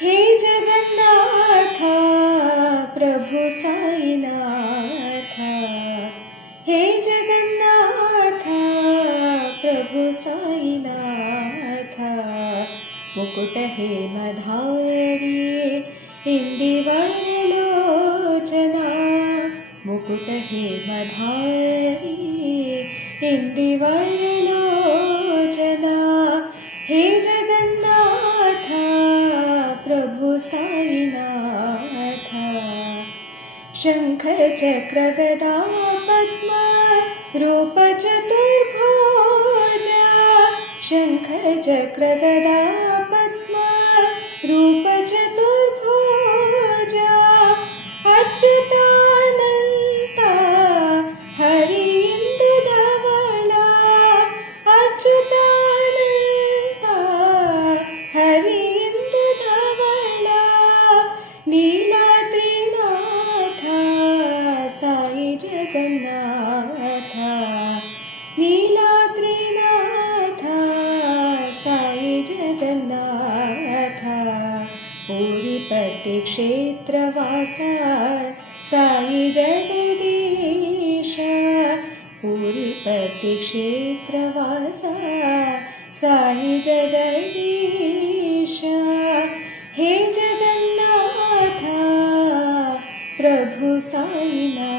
हे जगन्नाथ प्रभु साईनाथ, हे जगन्नाथ प्रभु साईनाथ, मुकुट हेमधारी इंदिवरलोचना, मुकुट हेमधारी इंदिवरलोचना, हे जगन्नाथ प्रभु साईनाथ, शंख चक्र गदा पद्म रूप चतुर्भुज, शंख चक्र गदा पद्म रूप चतुर्भुज, अच्युतानंत हरि इंदु धवल, अच्युतानंत हरि इंदु धवल, नीलाद्रिनाथ साई जगन्नाथ, नीलाद्रिनाथ साई जगन्नाथ, पुरीपर्ति क्षेत्रवासा साई जगदीश, पुरीपर्ति क्षेत्रवासा साई जगदीश, हे जगन्नाथ प्रभु साईनाथ।